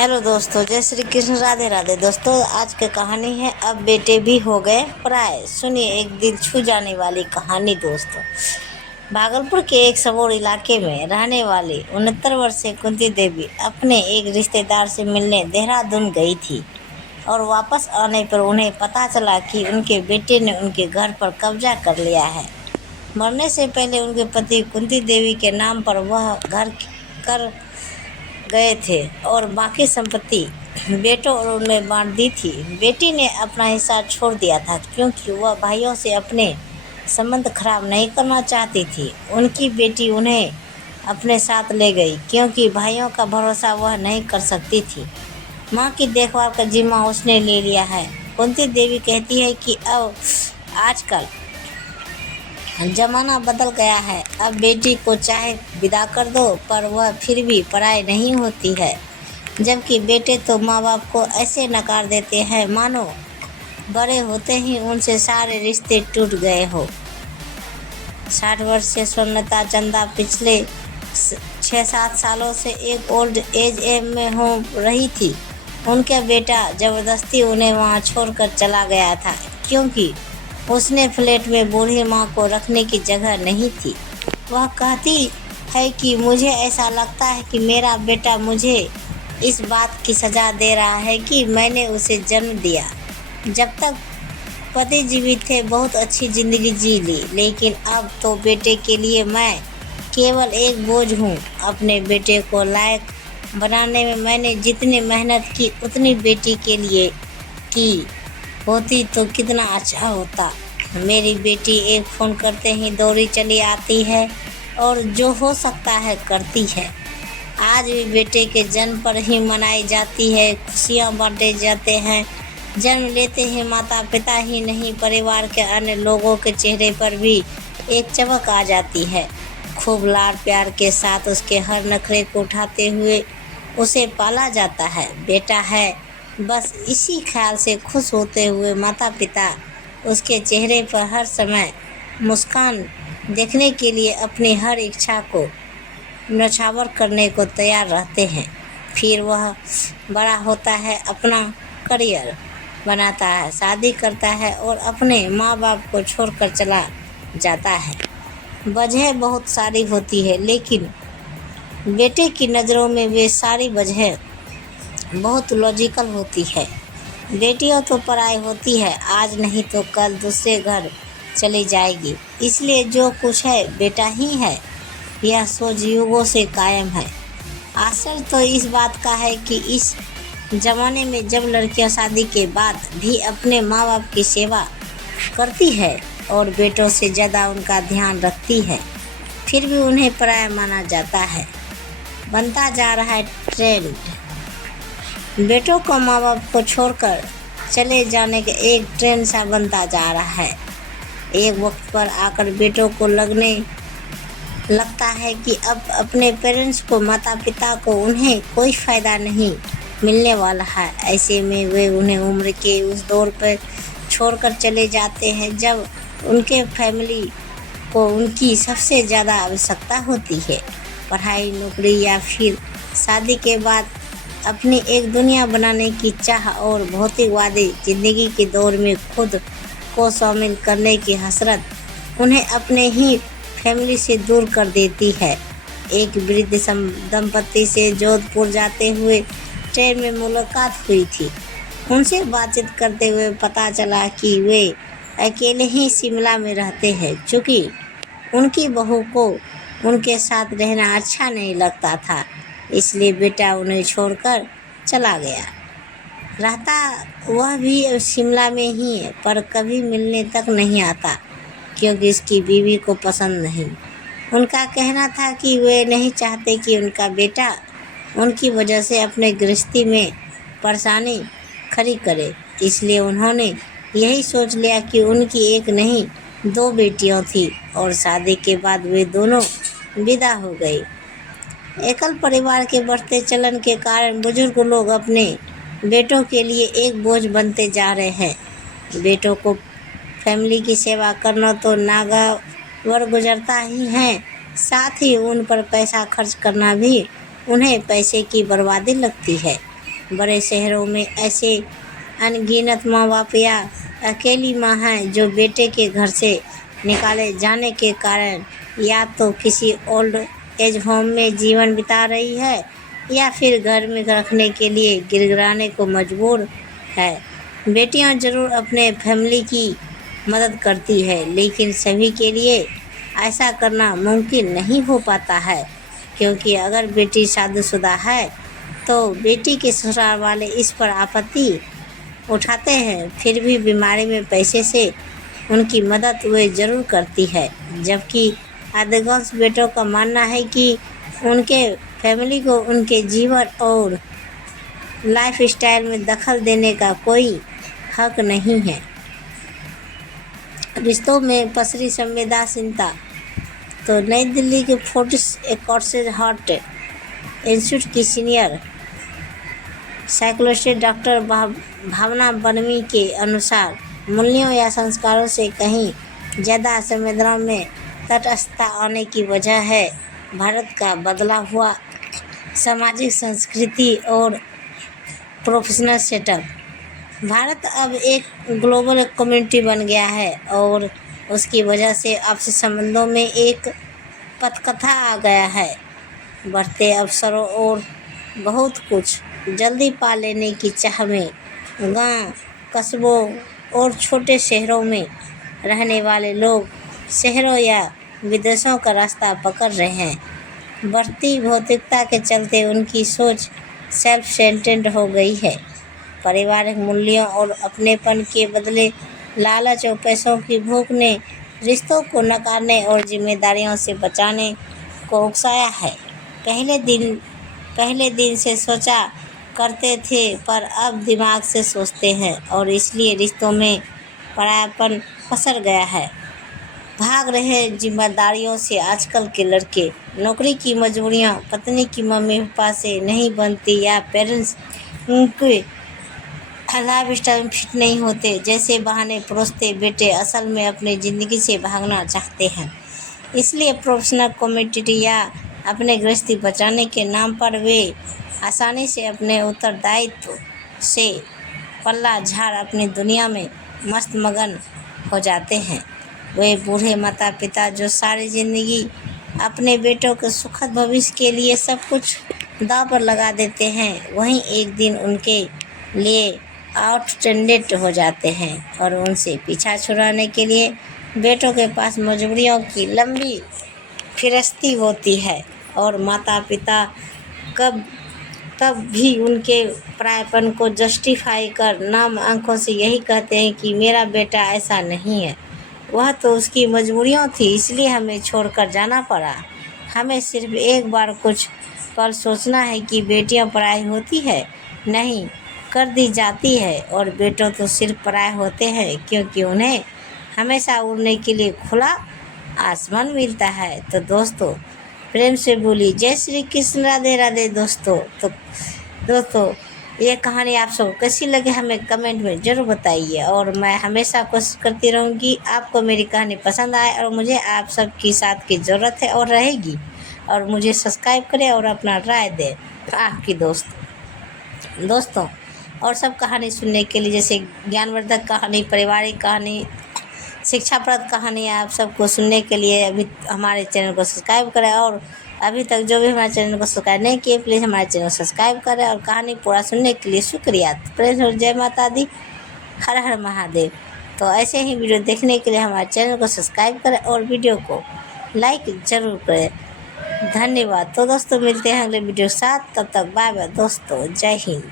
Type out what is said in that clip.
Hello दोस्तों, जय श्री कृष्ण, राधे राधे। दोस्तों, आज की कहानी है अब बेटे भी हो गए पराए। सुनिए एक दिल छू जाने वाली कहानी। दोस्तों, भागलपुर के एक सबौर इलाके में रहने वाली 69 वर्षीय कुंती देवी अपने एक रिश्तेदार से मिलने देहरादून गई थी और वापस आने पर उन्हें पता चला कि उनके बेटे ने उनके घर पर कब्जा कर लिया है। मरने से पहले उनके पति कुंती देवी के नाम पर वह घर कर गए थे और बाकी संपत्ति बेटों और उन्हें बांट दी थी। बेटी ने अपना हिस्सा छोड़ दिया था क्योंकि वह भाइयों से अपने संबंध खराब नहीं करना चाहती थी। उनकी बेटी उन्हें अपने साथ ले गई क्योंकि भाइयों का भरोसा वह नहीं कर सकती थी। माँ की देखभाल का जिम्मा उसने ले लिया है। कुंती देवी कहती है कि अब आजकल जमाना बदल गया है। अब बेटी को चाहे विदा कर दो पर वह फिर भी पराई नहीं होती है, जबकि बेटे तो माँ बाप को ऐसे नकार देते हैं मानो बड़े होते ही उनसे सारे रिश्ते टूट गए हो। 60 वर्षीय स्वर्णलता चंदा पिछले 6-7 सालों से एक ओल्ड एज में हो रही थी। उनका बेटा ज़बरदस्ती उन्हें वहाँ छोड़कर चला गया था क्योंकि उसने फ्लैट में बूढ़ी माँ को रखने की जगह नहीं थी। वह कहती है कि मुझे ऐसा लगता है कि मेरा बेटा मुझे इस बात की सज़ा दे रहा है कि मैंने उसे जन्म दिया। जब तक पति जीवित थे बहुत अच्छी ज़िंदगी जी ली, लेकिन अब तो बेटे के लिए मैं केवल एक बोझ हूँ। अपने बेटे को लायक बनाने में मैंने जितनी मेहनत की उतनी बेटी के लिए की होती तो कितना अच्छा होता। मेरी बेटी एक फ़ोन करते ही दौड़ी चली आती है और जो हो सकता है करती है। आज भी बेटे के जन्म पर ही मनाई जाती है, खुशियाँ बांटे जाते हैं। जन्म लेते ही माता पिता ही नहीं, परिवार के अन्य लोगों के चेहरे पर भी एक चमक आ जाती है। खूब लाड प्यार के साथ उसके हर नखरे को उठाते हुए उसे पाला जाता है। बेटा है, बस इसी ख्याल से खुश होते हुए माता पिता उसके चेहरे पर हर समय मुस्कान देखने के लिए अपनी हर इच्छा को नछावर करने को तैयार रहते हैं। फिर वह बड़ा होता है, अपना करियर बनाता है, शादी करता है और अपने माँ बाप को छोड़कर चला जाता है। वजह बहुत सारी होती है, लेकिन बेटे की नज़रों में वे सारी वजह बहुत लॉजिकल होती है। बेटियां तो पराई होती है, आज नहीं तो कल दूसरे घर चली जाएगी, इसलिए जो कुछ है बेटा ही है। यह सोच युगों से कायम है। आश्चर्य तो इस बात का है कि इस ज़माने में जब लड़कियां शादी के बाद भी अपने माँ बाप की सेवा करती है और बेटों से ज़्यादा उनका ध्यान रखती है, फिर भी उन्हें पराया माना जाता है। बनता जा रहा है ट्रेंड। बेटों को माँ बाप को छोड़कर चले जाने का एक ट्रेंड सा बनता जा रहा है। एक वक्त पर आकर बेटों को लगता है कि अब अपने पेरेंट्स को, माता पिता को उन्हें कोई फ़ायदा नहीं मिलने वाला है। ऐसे में वे उन्हें उम्र के उस दौर पर छोड़कर चले जाते हैं जब उनके फैमिली को उनकी सबसे ज़्यादा आवश्यकता होती है। पढ़ाई, नौकरी या फिर शादी के बाद अपनी एक दुनिया बनाने की चाह और भौतिकवादी ज़िंदगी के दौर में खुद को शामिल करने की हसरत उन्हें अपने ही फैमिली से दूर कर देती है। एक वृद्ध दंपत्ति से जोधपुर जाते हुए ट्रेन में मुलाकात हुई थी। उनसे बातचीत करते हुए पता चला कि वे अकेले ही शिमला में रहते हैं, चूँकि उनकी बहू को उनके साथ रहना अच्छा नहीं लगता था, इसलिए बेटा उन्हें छोड़कर चला गया। रहता वह भी शिमला में ही है, पर कभी मिलने तक नहीं आता क्योंकि इसकी बीवी को पसंद नहीं। उनका कहना था कि वे नहीं चाहते कि उनका बेटा उनकी वजह से अपने गृहस्थी में परेशानी खड़ी करे, इसलिए उन्होंने यही सोच लिया कि उनकी एक नहीं 2 बेटियां थीं और शादी के बाद वे दोनों विदा हो गई। एकल परिवार के बढ़ते चलन के कारण बुजुर्ग लोग अपने बेटों के लिए एक बोझ बनते जा रहे हैं। बेटों को फैमिली की सेवा करना तो नागवार गुजरता ही है, साथ ही उन पर पैसा खर्च करना भी उन्हें पैसे की बर्बादी लगती है। बड़े शहरों में ऐसे अनगिनत माँ बाप या अकेली माँ हैं जो बेटे के घर से निकाले जाने के कारण या तो किसी ओल्ड एज होम में जीवन बिता रही है या फिर घर में रखने के लिए गिड़गिड़ाने को मजबूर है। बेटियां जरूर अपने फैमिली की मदद करती है, लेकिन सभी के लिए ऐसा करना मुमकिन नहीं हो पाता है, क्योंकि अगर बेटी शादीशुदा है तो बेटी के ससुराल वाले इस पर आपत्ति उठाते हैं। फिर भी बीमारी में पैसे से उनकी मदद वे ज़रूर करती है, जबकि अधिकांश बेटों का मानना है कि उनके फैमिली को उनके जीवन और लाइफ स्टाइल में दखल देने का कोई हक नहीं है। रिश्तों में पसरी संवेदनशीलता। तो नई दिल्ली के फोर्टिस एकॉर्सेज हार्ट इंस्टीट्यूट की सीनियर साइकोलॉजिस्ट डॉक्टर भावना बनमी के अनुसार मूल्यों या संस्कारों से कहीं ज़्यादा संवेदनाओं में तटस्थता आने की वजह है भारत का बदला हुआ सामाजिक संस्कृति और प्रोफेशनल सेटअप। भारत अब एक ग्लोबल कम्युनिटी बन गया है और उसकी वजह से आपसी संबंधों में एक पटकथा आ गया है। बढ़ते अवसरों और बहुत कुछ जल्दी पा लेने की चाह में गांव, कस्बों और छोटे शहरों में रहने वाले लोग शहरों या विदेशों का रास्ता पकड़ रहे हैं। बढ़ती भौतिकता के चलते उनकी सोच सेल्फ सेंटर्ड हो गई है। पारिवारिक मूल्यों और अपनेपन के बदले लालच और पैसों की भूख ने रिश्तों को नकारने और जिम्मेदारियों से बचाने को उकसाया है। पहले दिन से सोचा करते थे, पर अब दिमाग से सोचते हैं और इसलिए रिश्तों में परायापन पसर गया है। भाग रहे जिम्मेदारियों से आजकल के लड़के। नौकरी की मजबूरियां, पत्नी की मम्मी पापा से नहीं बनती या पेरेंट्स उनके लाइफ स्टाइल में फिट नहीं होते जैसे बहाने परोसते बेटे असल में अपनी ज़िंदगी से भागना चाहते हैं। इसलिए प्रोफेशनल कमिटमेंट या अपने गृहस्थी बचाने के नाम पर वे आसानी से अपने उत्तरदायित्व से पल्ला झाड़ अपनी दुनिया में मस्त मगन हो जाते हैं। वे बूढ़े माता पिता जो सारी ज़िंदगी अपने बेटों के सुखद भविष्य के लिए सब कुछ दांव पर लगा देते हैं, वहीं एक दिन उनके लिए आउटस्टैंडेड हो जाते हैं और उनसे पीछा छुड़ाने के लिए बेटों के पास मजबूरियों की लंबी फिरस्ती होती है और माता पिता तब भी उनके परायपन को जस्टिफाई कर नाम आंखों से यही कहते हैं कि मेरा बेटा ऐसा नहीं है, वह तो उसकी मजबूरियां थी इसलिए हमें छोड़कर जाना पड़ा। हमें सिर्फ एक बार कुछ पल सोचना है कि बेटियां पराई होती है नहीं कर दी जाती है और बेटों तो सिर्फ पराए होते हैं क्योंकि उन्हें हमेशा उड़ने के लिए खुला आसमान मिलता है। तो दोस्तों प्रेम से बोली जय श्री कृष्ण, राधे राधे। दोस्तों ये कहानी आप सबको कैसी लगे हमें कमेंट में ज़रूर बताइए और मैं हमेशा कोशिश करती रहूँगी आपको मेरी कहानी पसंद आए और मुझे आप सबकी साथ की ज़रूरत है और रहेगी। और मुझे सब्सक्राइब करें और अपना राय दें आपकी दोस्तों और सब कहानी सुनने के लिए, जैसे ज्ञानवर्धक कहानी, पारिवारिक कहानी, शिक्षाप्रद कहानी आप सबको सुनने के लिए अभी हमारे चैनल को सब्सक्राइब करें। और अभी तक जो भी हमारे चैनल को सब्सक्राइब नहीं किए प्लीज़ हमारे चैनल को सब्सक्राइब करें और कहानी पूरा सुनने के लिए शुक्रिया। प्रेम और जय माता दी, हर हर महादेव। तो ऐसे ही वीडियो देखने के लिए हमारे चैनल को सब्सक्राइब करें और वीडियो को लाइक ज़रूर करें। धन्यवाद। तो दोस्तों मिलते हैं अगले वीडियो के साथ, तब तक बाय बाय दोस्तों, जय हिंद।